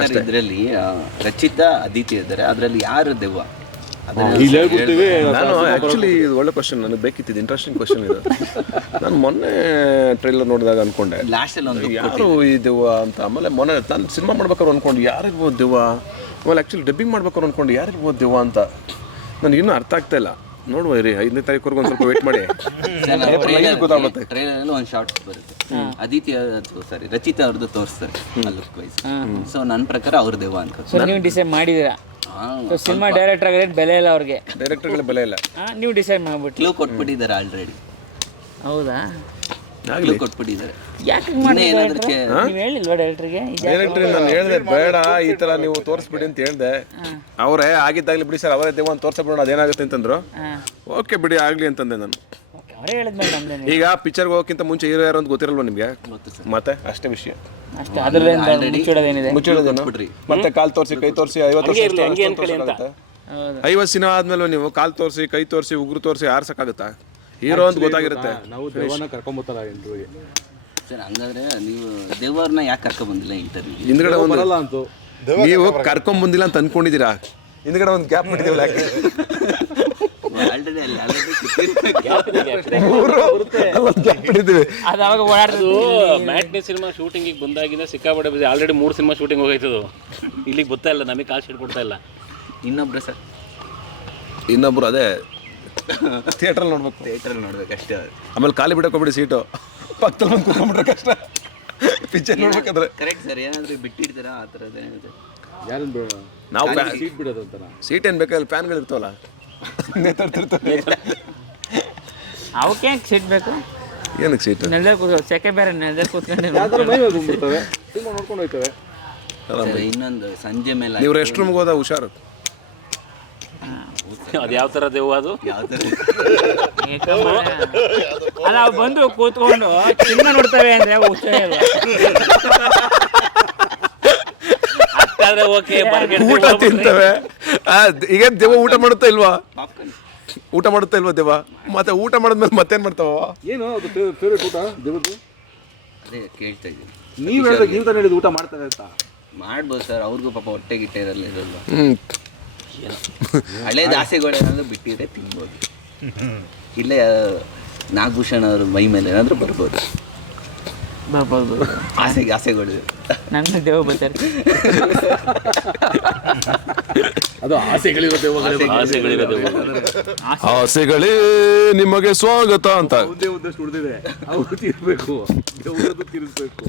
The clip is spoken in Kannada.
ಸರ್ ಇದರಲ್ಲಿ ರಚಿತಾ ಅದಿತಿ ಇದ್ದಾರೆ, ಅದರಲ್ಲಿ ಯಾರು ದೆವ್ವ? ನಾನು ಆ್ಯಕ್ಚುಲಿ ಇದು ಒಳ್ಳೆ ಕ್ವಶನ್, ನನಗೆ ಬೇಕಿತ್ತು, ಇಂಟ್ರೆಸ್ಟಿಂಗ್ ಕ್ವಶನ್ ಇದು. ನಾನು ಮೊನ್ನೆ ಟ್ರೈಲರ್ ನೋಡಿದಾಗ ಅಂದ್ಕೊಂಡೆ ಯಾರು ಈ ದೆವ್ವ ಅಂತ. ಆಮೇಲೆ ಮೊನ್ನೆ ನಾನು ಸಿನಿಮಾ ಮಾಡ್ಬೇಕಾದ್ರು ಅಂದ್ಕೊಂಡು ಯಾರಿರ್ಬೋದು ದೆವ್ವ, ಆಮೇಲೆ ಆ್ಯಕ್ಚುಲಿ ಡಬ್ಬಿಂಗ್ ಮಾಡ್ಬೇಕಾದ್ರು ಅಂದ್ಕೊಂಡು ಯಾರಿರ್ಬೋದು ದೆವ್ವ ಅಂತ. ನನಗೆ ಇನ್ನೂ ಅರ್ಥ ಆಗ್ತಾ ಇಲ್ಲ. ನೋಡುವ ರೀ 5ನೇ ತಾರೀಕುವರೆಗೂ ಒಂದು ಸ್ವಲ್ಪ ವೇಟ್ ಮಾಡಿ, ಗೊತ್ತಾಗುತ್ತೆ. ಟ್ರೈಲರಲ್ಲಿ ಒಂದು ಶಾರ್ಟ್ ಬರುತ್ತೆ, ಅದಿತಿ ಸಾರಿ ರಚಿತಾ ಅವ್ರದ್ದು ತೋರಿಸ್ತಾರೆ ಲುಕ್ ವೈಸ್. ಸೊ ನನ್ನ ಪ್ರಕಾರ ಅವ್ರ ದೆವ್ವ ಅಂತ ನೀವು ಡಿಸೈಡ್ ಮಾಡಿದ್ದೀರಾ? ಸಿನಿಮಾ ಡೈರೆಕ್ಟರ್ ಆಗಿದ್ರೆ ಬೆಲೆ ಇಲ್ಲ ಅವ್ರಿಗೆ, ಡೈರೆಕ್ಟರ್ಗಳ ಬೆಲೆ ಇಲ್ಲ. ನೀವು ಡಿಸೈಡ್ ಮಾಡ್ಬಿಟ್ಟು ಕ್ಲೂ ಕೊಟ್ಬಿಟ್ಟಿದ್ದಾರೆ ಆಲ್ರೆಡಿ. ಹೌದಾ? ಕ್ಲೂ ಕೊಟ್ಬಿಟ್ಟಿದ್ದಾರೆ. ಯಾಕೆ ನೀವು ಹೇಳಿಲ್ವಾ ಡೈರೆಕ್ಟ್ರಿಗೆ? ಡೈರೆಕ್ಟ್ರಿ ನಾನು ಹೇಳಿದೆ ಬೇಡ ಈ ಥರ ನೀವು ತೋರಿಸ್ಬಿಡಿ ಅಂತ ಹೇಳಿದೆ. ಅವರೇ ಆಗಿದ್ದಾಗಲಿ ಬಿಡಿ ಸರ್, ಅವರೇ ದೇವ ಅಂತ ತೋರಿಸ್ಬಿಡೋಣ ಅದೇನಾಗುತ್ತೆ ಅಂತಂದ್ರು. ಓಕೆ ಬಿಡಿ ಆಗಲಿ ಅಂತಂದೆ ನಾನು. ಅವರೇ ಹೇಳಿದ್ಮೇಲೆ ನಮ್ದೇನೆ. ಈಗ ಪಿಕ್ಚರ್ಗೆ ಹೋಗೋಕ್ಕಿಂತ ಮುಂಚೆ ಹೀರೋ ಯಾರು ಅಂತ ಗೊತ್ತಿರಲ್ವ ನಿಮಗೆ? ಮತ್ತೆ ಅಷ್ಟೇ ವಿಷಯ. ಅಷ್ಟೇ, ಅದರಿಂದ ಮುಚ್ಚೋದೇನಿದೆ? ಮುಚ್ಚೋದೇನು ಮತ್ತೆ ಕಾಲು ತೋರಿಸಿ ಕೈ ತೋರಿಸಿ 50 ಸಿನಿಮಾ ಆದ್ಮೇಲೆ ನೀವು ಕಾಲು ತೋರಿಸಿ ಕೈ ತೋರಿಸಿ ಉಗುರು ತೋರಿಸಿ ಆರ್ಸಕ್ಕಾಗುತ್ತಾ? ಹೀರೋ ಅಂತ ಗೊತ್ತಾಗಿರುತ್ತೆ. ನಾವು ದೇವನ ಕರ್ಕೊಂಬರ್ತಾರ ಇಂಟರ್ವ್ಯೂಗೆ. ಸರ್ ಹಂಗಾದ್ರೆ ನೀವು ದೇವರನ್ನ ಯಾಕೆ ಕರ್ಕೊಂಡ್ಬಂದಿಲ್ಲ ಇಂಟರ್ವ್ಯೂ? ಹಿಂದ್ಗಡೆ ಬರಲ್ಲ ಅಂತೂ ನೀವು ಕರ್ಕೊಂಡ್ ಬಂದಿಲ್ಲ ಅಂತ ಅನ್ಕೊಂಡಿದ್ದೀರಾ? ಹಿಂದ್ಗಡೆ ಒಂದು ಗ್ಯಾಪ್ ಬಿಟ್ಟಿದ್ದೀವಲ್ಲ, ಆಲ್ರೆಡಿ ಮ್ಯಾಟ್ನಿ ಸಿನಿಮಾ ಶೂಟಿಂಗಿಗೆ ಬಂದಾಗಿಂದ ಸಿಕ್ಕಾಪಟ್ಟೆ ಬಿಸಿ. ಆಲ್ರೆಡಿ 3 ಸಿನಿಮಾ ಶೂಟಿಂಗ್ ಹೋಗೈತದು, ಇಲ್ಲಿಗೆ ಬರ್ತಾ ಇಲ್ಲ, ನಮಗೆ ಕಾಲ್ ಶೀಟ್ ಕೊಡ್ತಾ ಇಲ್ಲ. ಇನ್ನೊಬ್ರು ಸರ್, ಇನ್ನೊಬ್ರು ಅದೇ ಥಿಯೇಟ್ರಲ್ಲಿ ನೋಡ್ಬೇಕು ಅಷ್ಟೇ. ಆಮೇಲೆ ಖಾಲಿ ಬಿಡಕೋಬಿಡಿ ಸೀಟು, ಪಕ್ಕದಲ್ಲಿ ಬಂದು ಕೂತ್ಕೊಂಡ್ಬಿಟ್ರೆ ಕಷ್ಟ ಪಿಕ್ಚರ್ ನೋಡ್ಬೇಕಾದ್ರೆ. ಕರೆಕ್ಟ್ ಸರ್, ಏನಾದರೂ ಬಿಟ್ಟಿರ್ತೀರಾ ಆ ಥರದ್ದು ಏನಾಗುತ್ತೆ? ಯಾರನ್ನು ಬೇಡ ನಾವು ಸೀಟ್ ಬಿಡೋದು ಅಂತಾರ. ಸೀಟ್ ಏನು ಬೇಕಾದ್ರೆ ಫ್ಯಾನ್ಗಳು ಇರ್ತಾವಲ್ಲ, ನೇತಾಡ್ತಿರ್ತಾರೆ. ಅವಕ್ಕೆ ಸೀಟ್ ಬೇಕು? ಏನಕ್ಕೆ ಸೀಟ್? ನೆಲದಲ್ಲಿ ಕೂತ್ಕೊ, ಸೆಕೆ ಬೇರೆ ನೆಲದಲ್ಲಿ ಕೂತ್ಕೊಂಡು ಯಾವ್ದಾರು ಮೈ ಬಂದ್ಬಿಡ್ತವೆ, ಸಿನಿಮಾ ನೋಡ್ಕೊಂಡು ಹೋಗ್ತವೆ. ಇನ್ನೊಂದು ಸಂಜೆ ಮೇಲೆ ನೀವು ರೆಸ್ಟ್ ರೂಮ್ಗೆ ಹೋದ ಹುಷಾರು. ಅದು ಯಾವ ಥರ ದೇವು ಅದು? ಯಾವ ಥರ ಅಲ್ಲ, ಅವು ಬಂದು ಕೂತ್ಕೊಂಡು ಸಿನಿಮಾ ನೋಡ್ತವೆ ಅಂದ್ರೆ ಹುಷಾರೇ ಅಲ್ವಾ? ಅಷ್ಟಾದ್ರೆ ಓಕೆ, ಊಟ ತಿಂತವೆ. ಈಗ ದೆವ್ವ ಊಟ ಮಾಡುತ್ತಾ ಇಲ್ವಾ? ಊಟ ಮಾಡುತ್ತಾ ಇಲ್ವಾ ದೆವ್ವ? ಮತ್ತೆ ಊಟ ಮಾಡಿದ್ಮೇಲೆ ಮತ್ತೇನು ಮಾಡ್ತಾವ? ಏನು ಅದು ಫೇವ್ರೇಟ್ ಊಟ ದೇವದ್ದು? ಅದೇ ಕೇಳ್ತಾ ಇದ್ದೀನಿ. ನೀವು ಹೇಳಿದಾಗ ನೀವು ತಾನು ಹೇಳಿದ್ದು ಊಟ ಮಾಡ್ತಾರೆ ಅಂತ. ಮಾಡ್ಬೋದು ಸರ್, ಅವ್ರಿಗೂ ಪಾಪ ಹೊಟ್ಟೆ ಗಿಟ್ಟೆ ಇರಲ್ಲ ಹಳೇದು ಆಸೆಗಳೇನಾದ್ರೂ ಬಿಟ್ಟಿದ್ರೆ ತಿನ್ಬೋದು. ಇಲ್ಲೇ ನಾಗಭೂಷಣ್ ಅವ್ರ ಮೈ ಮೇಲೆ ಏನಾದರೂ ಬರ್ಬೋದು. ಆಸೆಗಳು ನನ್ನ ದೇವ ಬರ್ತಾರೆ. ಅದು ಆಸೆಗಳಿರೋ ಆಸೆಗಳೇ ನಿಮಗೆ ಸ್ವಾಗತ ಅಂತ ಒಂದೇ ಒಂದಷ್ಟು ಉಳಿದಿದೆ, ಅವ್ರು ತೀರ್ಬೇಕು, ತೀರಿಸ್ಬೇಕು.